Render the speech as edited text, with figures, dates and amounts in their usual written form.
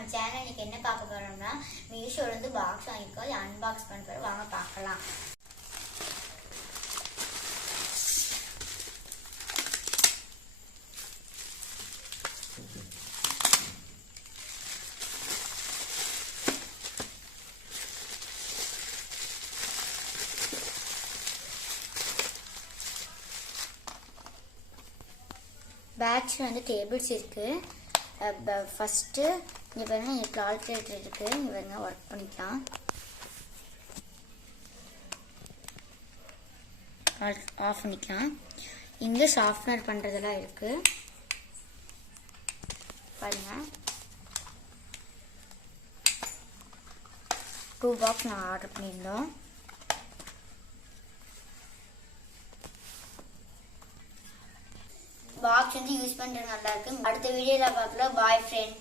நம்ம சேனல் இன்னைக்கு என்ன பார்க்க போறோம்னா மீஷோல இருந்து பாக்ஸ் வாங்கிக்கோ அன்பாக்ஸ் பண்றோம் வாங்க பார்க்கலாம். பேட்ச்ல வந்து டேபிள்ஸ் இருக்கு. ஃபர்ஸ்ட் இங்க பாருங்க, இங்க கால்குலேட்டர் இருக்கு. இங்க பாருங்க, ஒர்க் பண்ணிக்கலாம். ஆஃப் பண்ணிக்கலாம். இங்க சாஃப்ட்வேர் பண்றதெல்லாம் இருக்கு பாருங்க. 2 பாக்ஸ் நான் ஆர்டர் பண்ணியிருந்தோம். பாக்ஸ் வந்து யூஸ் பண்றது நல்லா இருக்கு. அடுத்த வீடியோல பார்க்கலாம். பாய் ஃப்ரெண்ட்.